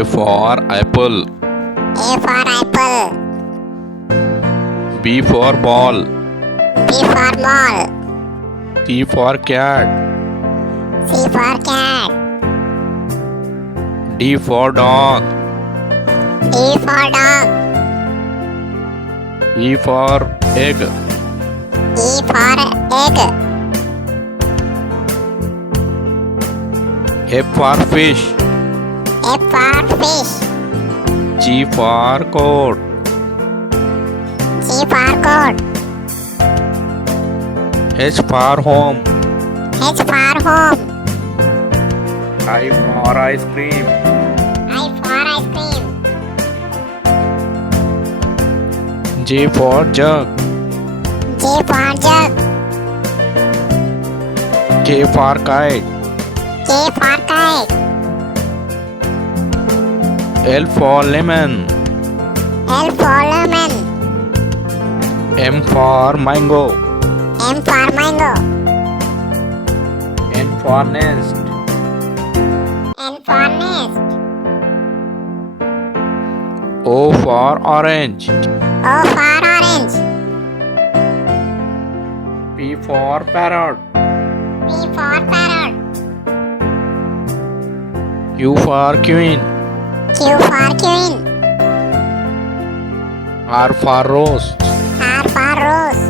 A for apple. A for apple. B for ball. B for ball. C for cat. C for cat. D for dog. E for dog. E for egg. E for egg. F for fish. F for fish. G for coat. G for coat. H for home. H for home. I for ice cream. I for ice cream. J for jug. J for jug. K for kite. K for kite. L for lemon. L for lemon. M for mango. M for mango. N for nest. N for nest. O for orange. O for orange. P for parrot. P for parrot. Q for queen. Q for queen. R for rose. R for rose.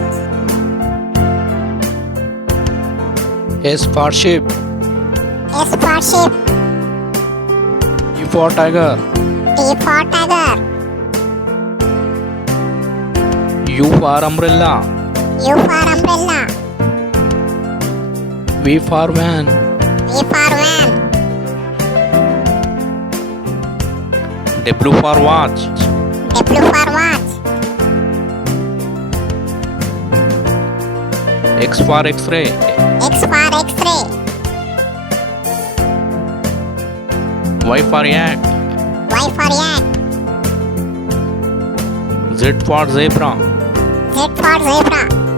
S for sheep. S for sheep. T for tiger. T for tiger. U for umbrella. U for umbrella. V for van. V for van. W for watch. W for watch. X for x-ray. X for x-ray. Y for yak. Y for yak. Z for zebra. Z for zebra.